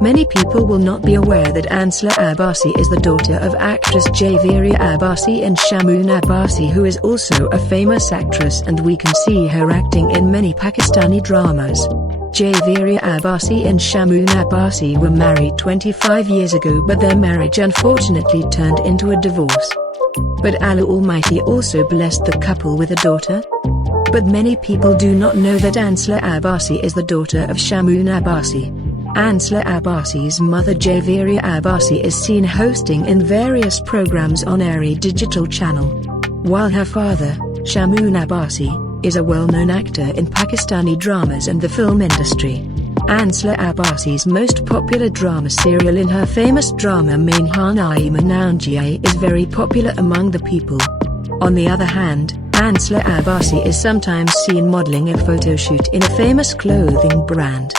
Many people will not be aware that Anzela Abbasi is the daughter of actress تصاویر Abbasi and Shamoon Abbasi, who is also a famous actress, and we can see her acting in many Pakistani dramas. تصاویر Abbasi and Shamoon Abbasi were married 25 years ago, but their marriage unfortunately turned into a divorce. But Allah Almighty also blessed the couple with a daughter. But many people do not know that Anzela Abbasi is the daughter of Shamoon Abbasi. Anzela Abbasi's mother تصاویر Abbasi is seen hosting in various programs on Airy digital channel, while her father, Shamoon Abbasi, is a well-known actor in Pakistani dramas and the film industry. Anzela Abbasi's most popular drama serial in her famous drama Mainhan-i Mananjia is very popular among the people. On the other hand, Anzela Abbasi is sometimes seen modeling a photo shoot in a famous clothing brand.